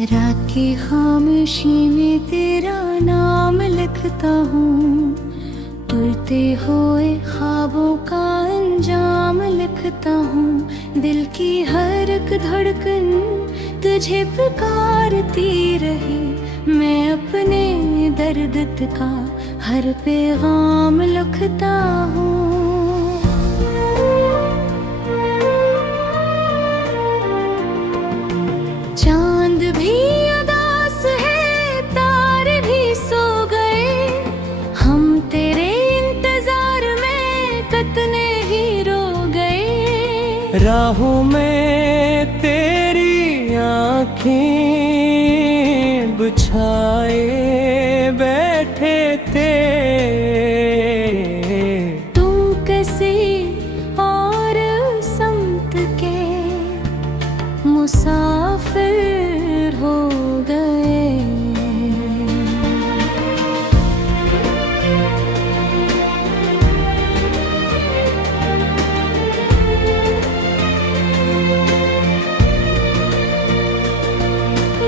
रात की खामोशी में तेरा नाम लिखता हूँ, टूटते हुए ख्वाबों का अंजाम लिखता हूँ। दिल की हर एक धड़कन तुझे पुकारती रही, मैं अपने दर्द का हर पैगाम लिखता हूँ। चांद भी उदास है, तारे भी सो गए, हम तेरे इंतजार में कितने ही रो गए। राहों में तेरी आँखें बिछाए बैठे थे, तुम किसी और समत के मुसाफिर हो गए।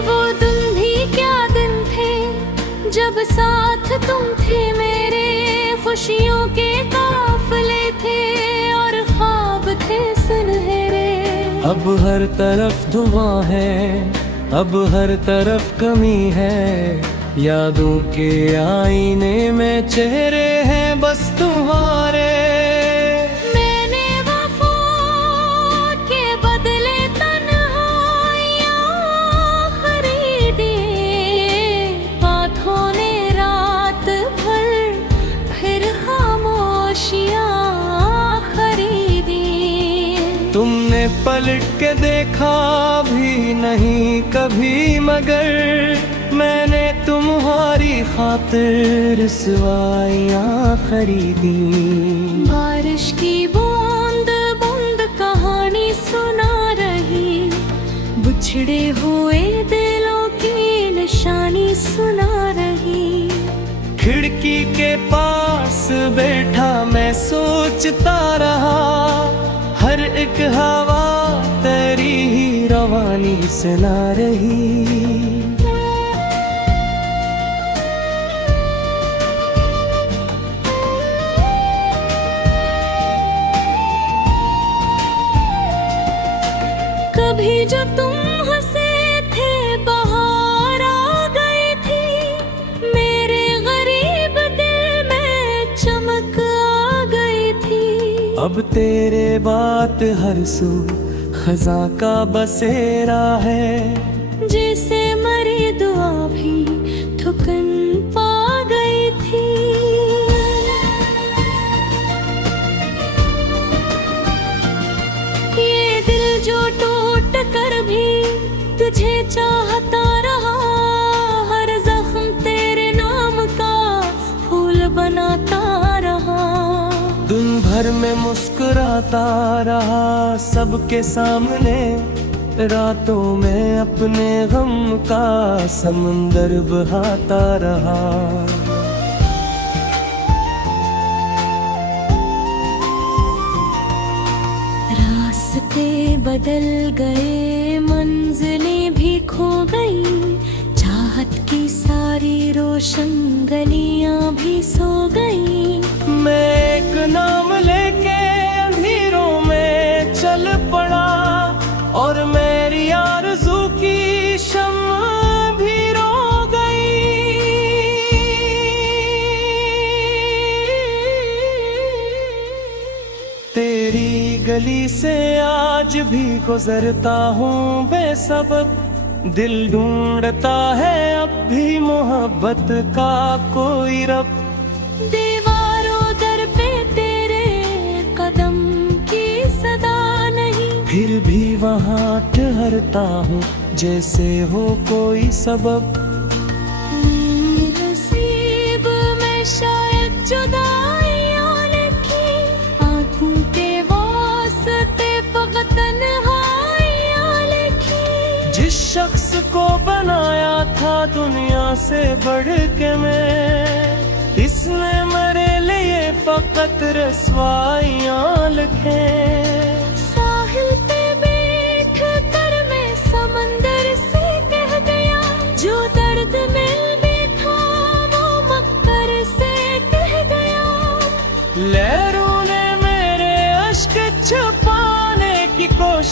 वो दिन भी क्या दिन थे जब साथ तुम थे मेरे, खुशियों के काफिले थे और ख्वाब थे सुनहरे। अब हर तरफ धुआं है, अब हर तरफ कमी है, यादों के आईने में चेहरे हैं बस तुम्हारे। मैंने वफा के बदले तन्हाइयाँ खरीदी, बातों ने रात भर फिर खामोशियाँ खरीदी। तुमने पलट के देखा भी नहीं कभी, मगर मैंने तुम्हारी खातिर रसवाइयाँ खरीदी। बारिश की बूंद बूंद कहानी सुना रही, बिछड़े हुए दिलों की निशानी सुना रही। खिड़की के पास बैठा मैं सोचता रहा, हर एक हवा तेरी ही रवानी सुना रही। कभी जो तुम हंसे थे बहार आ गई थी, मेरे गरीब दिल में चमक आ गई थी। अब तेरे बात हर सू खजा का बसेरा है, जैसे मरी दुआ भी थुकन पा गई थी। ये दिल जो टूट कर भी तुझे चाहता रहा, हर जख्म तेरे नाम का फूल बनाता रहा। दिन भर में मुस्कुराता रहा सबके सामने, रातों में अपने गम का समंदर बहाता रहा। रास्ते बदल गए, मंजिलें भी खो गई, चाहत की सारी रोशन गलियां भी सो गई। मैं एक नाम लेके अंधेरों में चल पड़ा, और मेरी आरज़ू की शम्मा भी रो गई। तेरी गली से आज भी गुजरता हूँ बेसबब, दिल ढूंढता है अब भी मोहब्बत का कोई रब। दीवारों दर पे तेरे कदम की सदा नहीं, फिर भी वहाँ ठहरता हूँ जैसे हो कोई सबब। नसीब में शायद जुदाइयाँ लिखी, आँखों के वास्ते फकत तन्हाइयाँ लिखी। जिस शख्स को बनाया था दुनिया से बढ़ के मैं, इसने मेरे लिए फकत रसवाइयाँ लिखे। साहिल पे बैठ कर मैं समंदर से कह गया,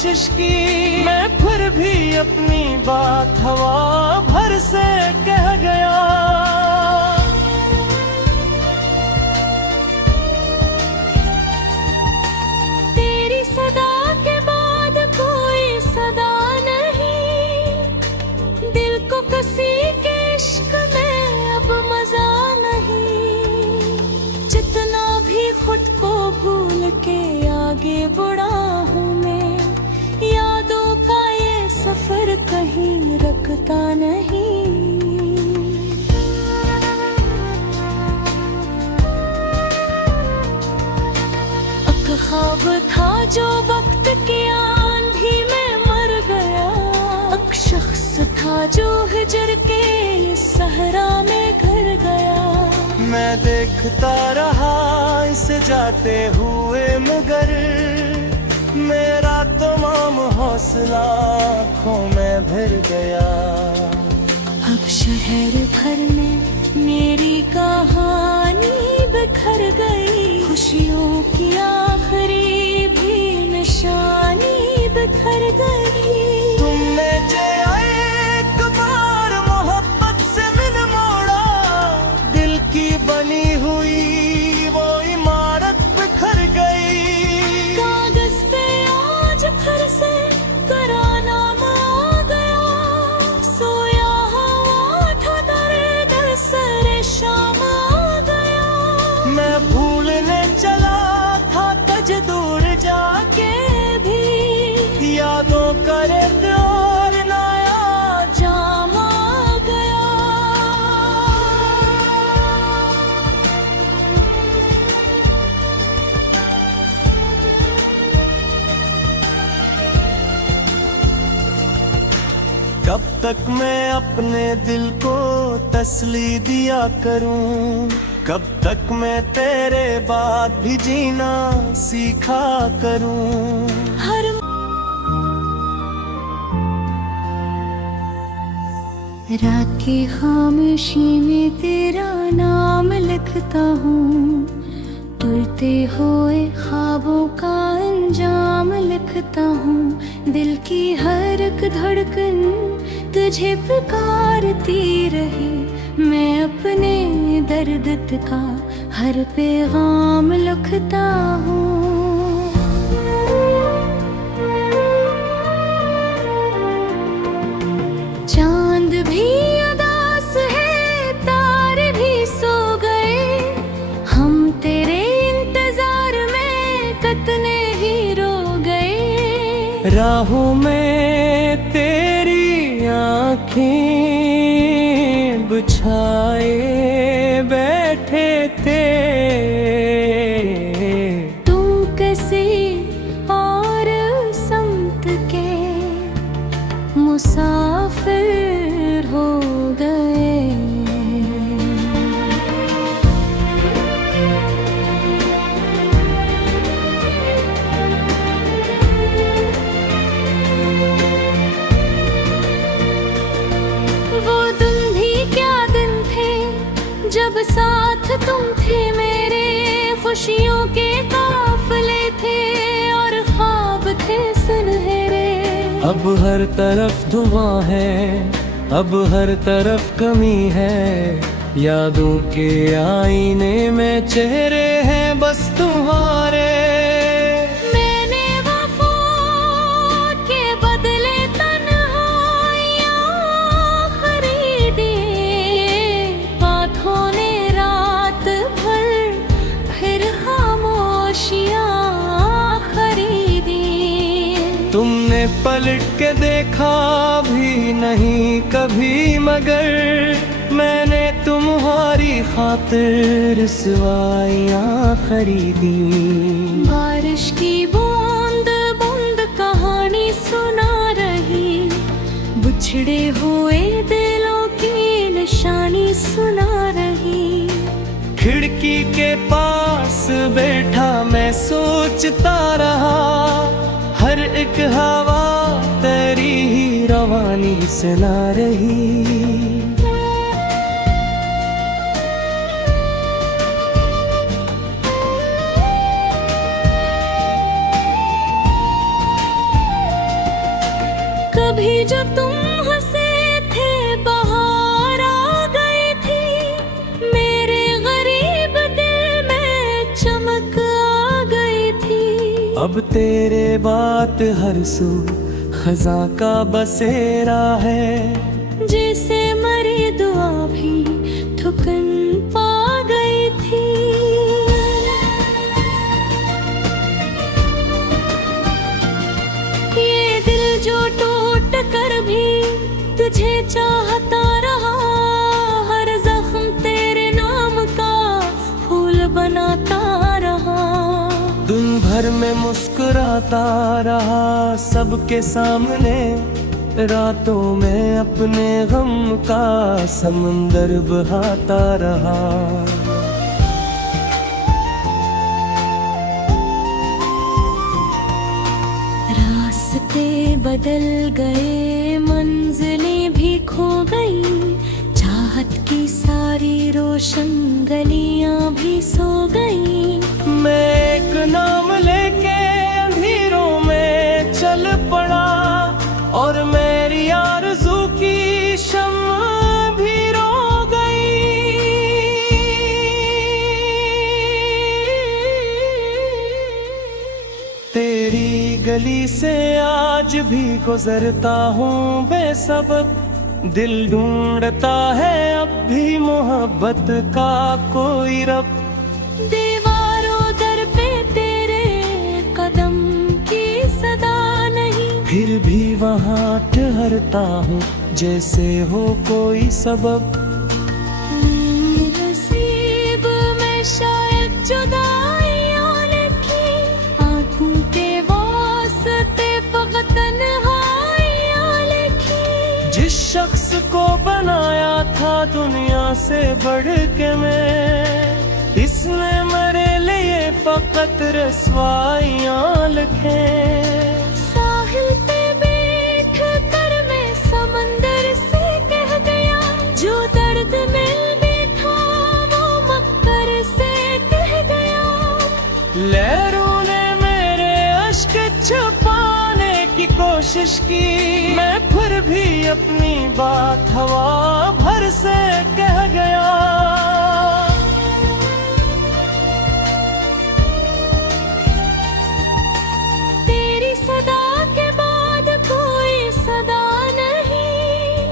कोशिश की, मैं फिर भी अपनी बात हवा भर से कह गया। तेरी सदा के बाद कोई सदा नहीं, दिल को किसी के इश्क में अब मजा नहीं। जितना भी खुद को भूल के आगे बढ़ा हूँ मैं, यादों का ये सफर कहीं रुकता नहीं। एक ख्वाब था जो वक्त की आंधी में मर गया, एक शख्स था जो हिजर के सहरा में घर गया। मैं देखता रहा इसे जाते हुए, मगर मेरा तमाम हौसला आँखों में भर गया। अब शहर भर में मेरी कहानी बिखर गई, खुशियों की आखिरी भी निशानी बिखर गई। तुमने जो एक बार मोहब्बत से दिल मोड़ा, दिल की बनी हुई वो इमारत बिखर गई। कागज पे आज फिर से करानामा आ गया, सोया हुआ था दर्द सरे शाम आ गया। मैं भूलने चला था तज दूर जाके भी, यादों करे और नया जाम आ गया। कब तक मैं अपने दिल को तसल्ली दिया करूं, कब तक मैं तेरे बाद भी जीना सीखा करूं। हर रात की खामोशी में तेरा नाम लिखता हूँ, टूटते हुए ख्वाबों का अंजाम लिखता हूँ। दिल की हर एक धड़कन तुझे पुकारती रही, मैं अपने दर्द का हर पैगाम लिखता हूँ। चांद भी उदास है, तारे भी सो गए, हम तेरे इंतजार में कितने ही रो गए। राहों में तेरी आँखें बिछाए बैठे थे, तुम किसी और समत के मुसाफिर हो गए। वो दिन भी क्या दिन थे जब साथ तुम थे मेरे, खुशियों के काफिले थे और ख्वाब थे सुनहरे। अब हर तरफ धुआं है, अब हर तरफ कमी है, यादों के आईने में चेहरे हैं बस तुम्हारे। मैंने वफा के बदले तन्हाइयाँ खरीदी, बातों ने रात भर फिर खामोशियाँ खरीदी। तुमने पलट के देखा भी नहीं कभी, मगर मैंने तुम्हारी खातिर रसवाइयाँ खरीदी। बारिश की बूंद बूंद कहानी सुना रही, बिछड़े हुए दिलों की निशानी सुना रही। खिड़की के पास बैठा मैं सोचता रहा, हर एक हवा तेरी ही रवानी सुना रही। जो तुम हंसे थे बाहर आ गई थी, मेरे गरीब दिल में चमक आ गई थी। अब तेरे बात हर सू खजा का बसेरा है, जैसे मरी दुआ भी ठुकन पा गई थी। ये दिल जो टूट कर भी तुझे चाहता रहा, हर जख्म तेरे नाम का फूल बनाता रहा। दिन भर में मुस्कुराता रहा सबके सामने, रातों में अपने गम का समंदर बहाता रहा। रास्ते बदल गए, मंजिलें भी खो गई, चाहत की सारी रोशन गलियां भी सो गई। मैं एक नाम लेके अंधेरों में चल पड़ा, और मेरी आरज़ू की शम्म भी रो गई। तेरी गली से आज भी गुजरता हूँ बेसबब, दिल ढूंढता है अब भी मोहब्बत का कोई रब। दीवारों दर पे तेरे कदम की सदा नहीं, फिर भी वहाँ ठहरता हूँ जैसे हो कोई सबब। नसीब में शायद जुदाइयां लिखी, आंखों के वास्ते फकत तन्हाइयां लिखी। जिस शख्स को बनाया था दुनिया से बढ़ के मैं, इसने मेरे लिए फकत रसवाइयां लिखे। साहिल पे बैठ कर मैं समंदर से कह गया, जो दर्द मिल भी था वो मक्कर से कह गया। लहरों ने मेरे अश्क छुपाने की कोशिश की, मैं फिर भी अपनी बात हवा भर से कह गया। तेरी सदा के बाद कोई सदा नहीं,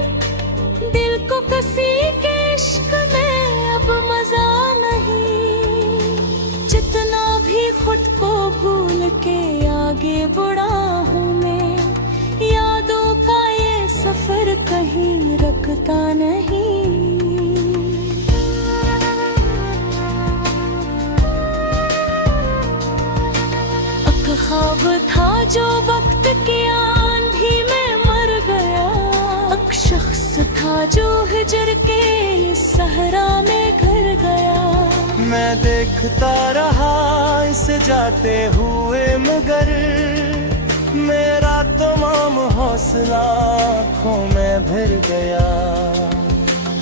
दिल को किसी के इश्क में अब मजा नहीं। जितना भी खुद को भूल के आगे बढ़ा हूँ मैं, यादों का ये सफर कहीं रखता नहीं। एक ख्वाब था जो वक्त की आंधी में मर गया, एक शख्स था जो हिजर के सहरा में घर गया। मैं देखता रहा इसे जाते हुए मगर, मेरा तमाम हौसला आँखों में भर गया।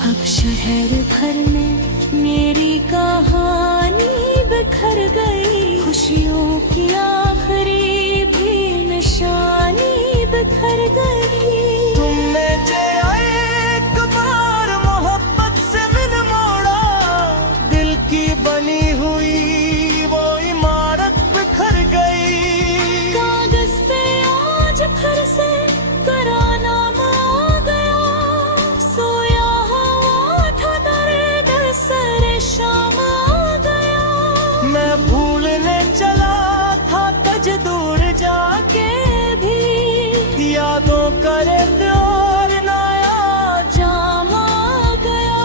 अब शहर भर में मेरी कहानी बिखर गई, खुशियों की आखिरी भी निशानी बिखर गई। तुमने जो एक बार मोहब्बत से दिल मोड़ा, दिल की बनी हुई वो इमारत बिखर गई। कागज पे आज फिर से कराना आ गया, सोया हुआ था दर्द सरे शाम आ गया। मैं भूलने चला था तज दूर जाके भी, यादों करे और नया जाम आ गया।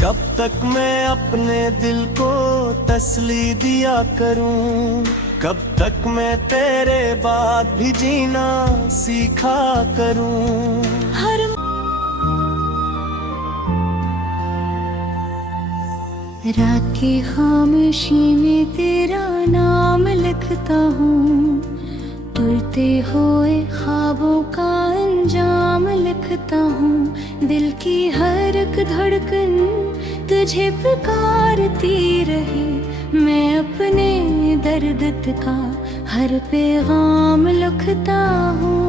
कब तक मैं अपने दिल को तसल्ली दिया करूं, कब तक मैं तेरे बाद भी जीना सीखा करूं। हर रात की खामोशी में तेरा नाम लिखता हूँ, टूटते हुए ख्वाबों का अंजाम लिखता हूँ। दिल की हर एक धड़कन तुझे पुकारती रही। मैं अपने दर्द का हर पैगाम लिखता हूँ।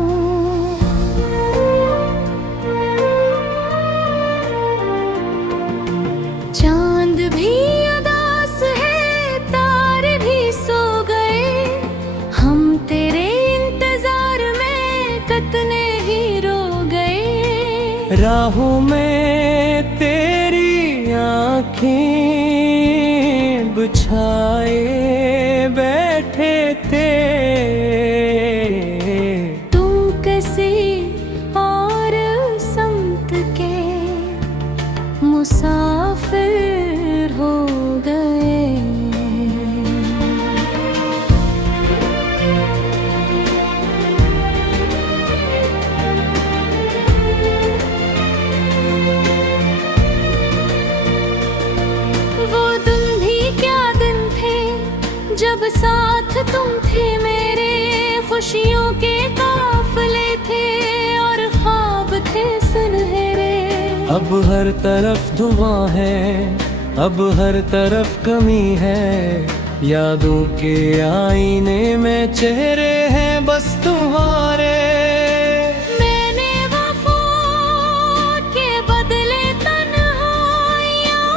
चांद भी उदास है, तारे भी सो गए, हम तेरे इंतजार में कितने ही रो गए। राहों में तेरी आँखें बिछाए बैठे थे, तुम किसी और समत के मुसाफिर हो गए। वो दिन भी क्या दिन थे जब साथ तुम थे मेरे, खुशियों के काफिले थे और ख्वाब थे सुनहरे। अब हर तरफ धुआं है, अब हर तरफ कमी है, यादों के आईने में चेहरे हैं बस तुम्हारे। मैंने वफा के बदले तन्हाइयाँ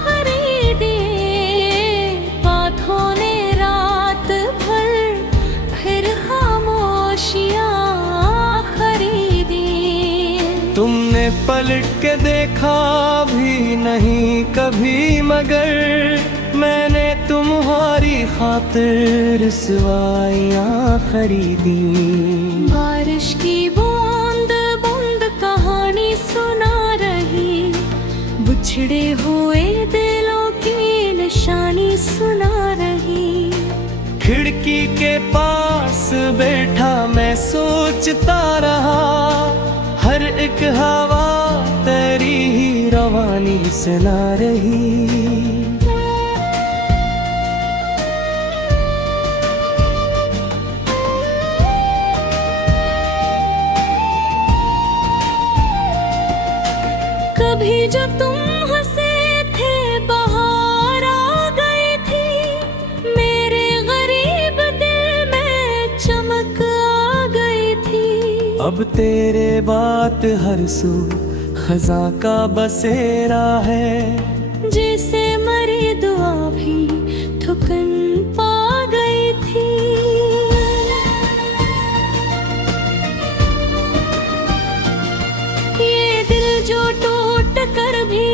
खरीदी, बातों ने रात भर फिर खामोशियाँ खरीदी। तुमने पलट के देखा भी नहीं कभी, मगर मैंने तुम्हारी खातिर रसवाइयाँ खरीदी। बारिश की बूंद बूंद कहानी सुना रही, बिछड़े हुए दिलों की निशानी सुना रही। खिड़की के पास बैठा मैं सोचता रहा, हर एक हवा तेरी ही रवानी सुना रही। कभी जो तुम हंसे थे बाहर आ गई थी, मेरे गरीब दिल में चमक आ गई थी। अब तेरे बात हर सू खजा का बसेरा है, जैसे मरी दुआ भी ठुकन पा गई थी। ये दिल जो टूट कर भी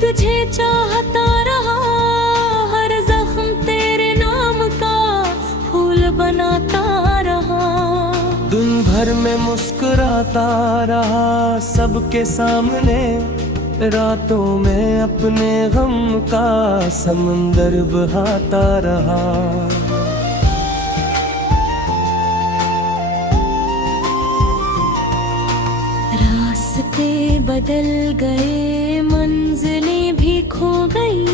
तुझे चाहता रहा, हर जख्म तेरे नाम का फूल बनाता रहा। दिन भर में मुस्कुराता रहा सबके सामने, रातों में अपने गम का समंदर बहाता रहा। रास्ते बदल गए, मंजिलें भी खो गई,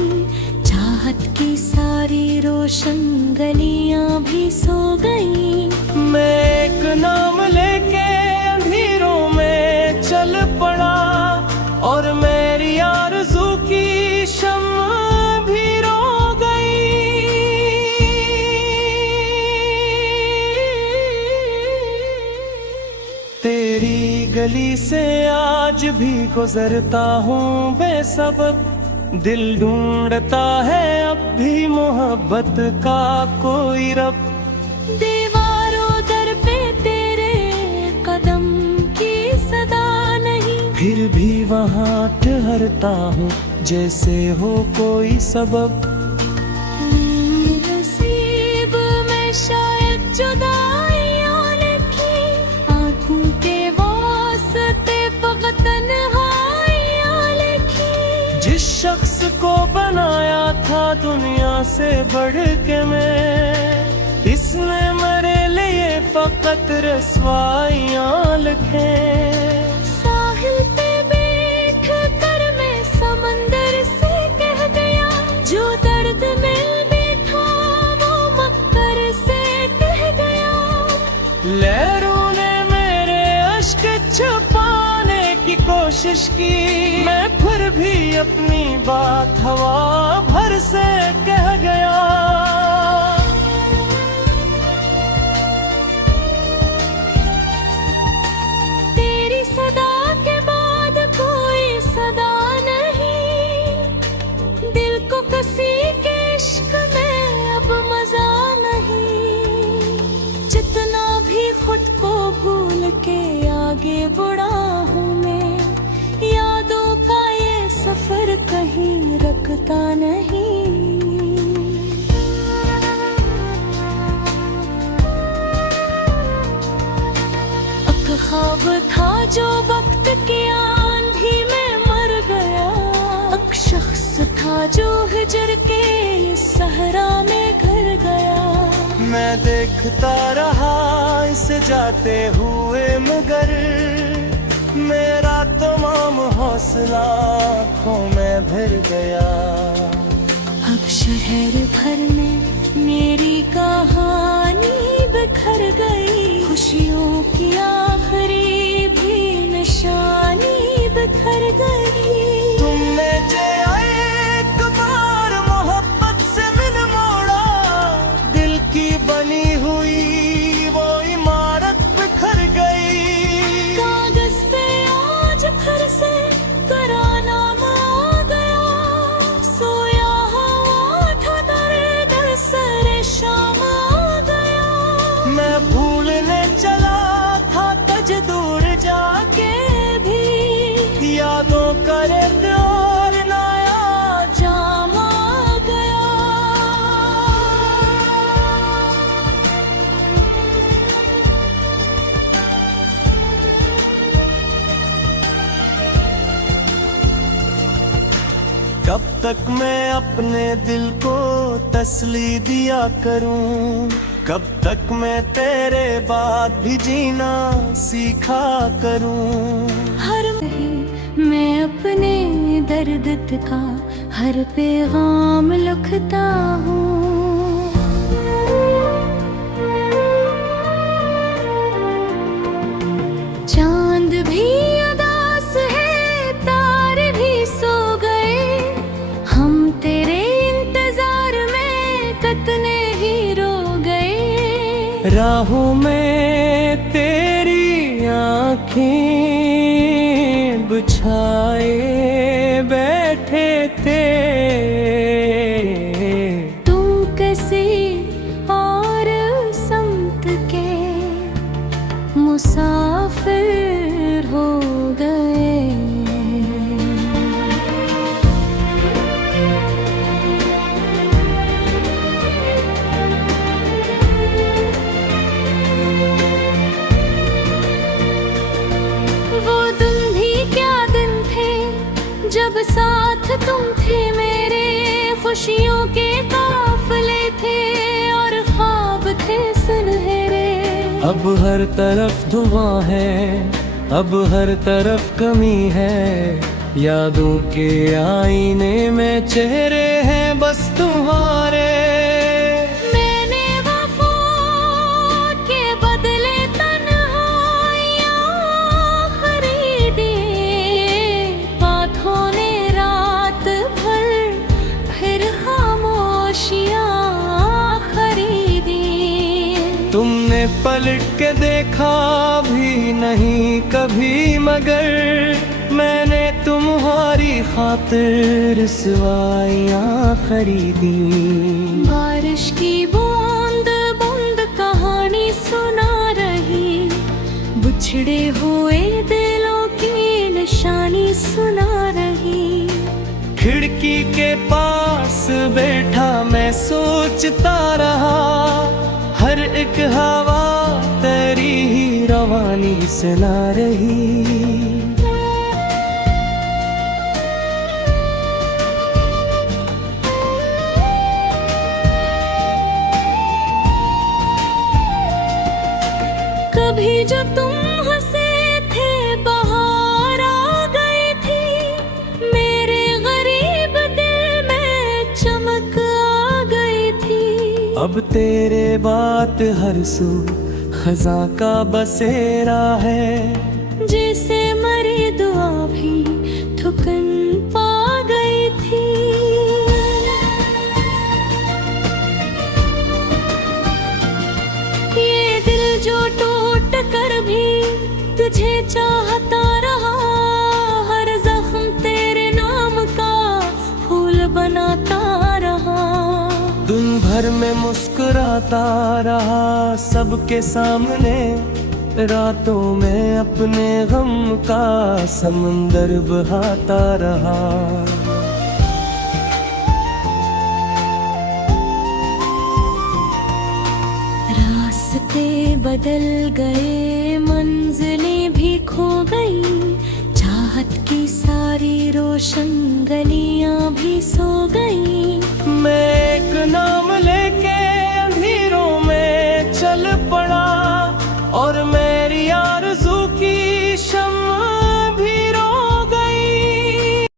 चाहत की सारी रोशन गलियां भी सो गई। मैं एक नाम लेके अंधेरों में चल पड़ा, और मेरी आरज़ू की शम्मा भी रो गई। तेरी गली से आज भी गुजरता हूँ बेसबब, दिल ढूंढता है अब भी मोहब्बत का कोई रब। दीवारों दर पे तेरे कदम की सदा नहीं, फिर भी वहाँ ठहरता हूँ जैसे हो कोई सबब। नसीब में शायद जुदाइयाँ लिखी, आँखों के वास्ते फकत तन्हाइयाँ लिखी। जिस शख्स को बनाया था दुनिया से बढ़ के मैं, इसने मेरे लिए फकत रसवाइयाँ लिखे। साहिल पे बैठ कर मैं समंदर से कह गया, जो दर्द मिल बैठा वो मक्कर से कह गया। लहरों ने मेरे अश्क छुपाने की कोशिश कोशिश की, मैं फिर भी अपनी बात हवा भर से कह गया। तेरी सदा के बाद कोई सदा नहीं, दिल को किसी के इश्क में अब मजा नहीं। जितना भी खुद को भूल के आगे बढ़ा हूँ मैं, यादों का ये सफर कहीं रुकता नहीं। एक ख्वाब था जो वक्त की आंधी में मर गया, एक शख्स था जो हिजर के सहरा में घर गया। मैं देखता रहा इसे जाते हुए, मगर मेरा तमाम हौसला आँखों में भर गया। अब शहर भर में मेरी कहानी बिखर गई, खुशियों की आखिरी भी निशानी बिखर गई। तुमने जो एक बार मोहब्बत से मिल मोड़ा, दिल की बनी हुई वो इमारत बिखर गई। कागज पे आज फिर से कराना आ गया, सोया हुआ था दर्द सरे शाम आ गया। मैं भूलने चला था तज दूर जाके भी, यादों करे और नया जाम आ गया। कब तक मैं अपने दिल को तसल्ली दिया करूं, कब तक मैं तेरे बाद भी जीना सीखा करूं। हर मैं अपने दर्द का हर पैगाम लिखता हूँ। चांद भी उदास है, तारे भी सो गए, हम तेरे इंतजार में कितने ही रो गए। राहों में तेरी आँखें बिछाए बैठे थे, तुम किसी और समत के मुसाफिर हो गए। वो दिन भी क्या दिन थे जब साथ तुम थे मेरे, खुशियों के काफिले थे और ख्वाब थे सुनहरे। अब हर तरफ धुआं है, अब हर तरफ कमी है, यादों के आईने में चेहरे हैं बस तुम्हारे। मैंने वफा के बदले तन्हाइयाँ खरीदी, बातों ने रात भर फिर खामोशियाँ खरीदी। तुमने पलट के देखा भी नहीं कभी, मगर मैंने तुम्हारी खातिर रसवाइयाँ खरीदी। बारिश की बूंद बूंद कहानी सुना रही, बिछड़े हुए दिलों की निशानी सुना रही। खिड़की के पास बैठा मैं सोचता रहा, हर एक हवा तेरी ही रवानी सुना रही। कभी जो तुम हंसे थे बाहर आ गई थी, मेरे गरीब दिल में चमक आ गई थी। अब तेरे बात हर सू खजा का बसेरा है, जैसे मरी दुआ भी चाहता रहा, हर जख्म तेरे नाम का फूल बनाता रहा। दिन भर में मुस्कुराता रहा सबके सामने, रातों में अपने गम का समंदर बहाता रहा। रास्ते बदल गए, मंजिलें भी खो गई, चाहत की सारी रोशन गलियां भी सो गई। मैं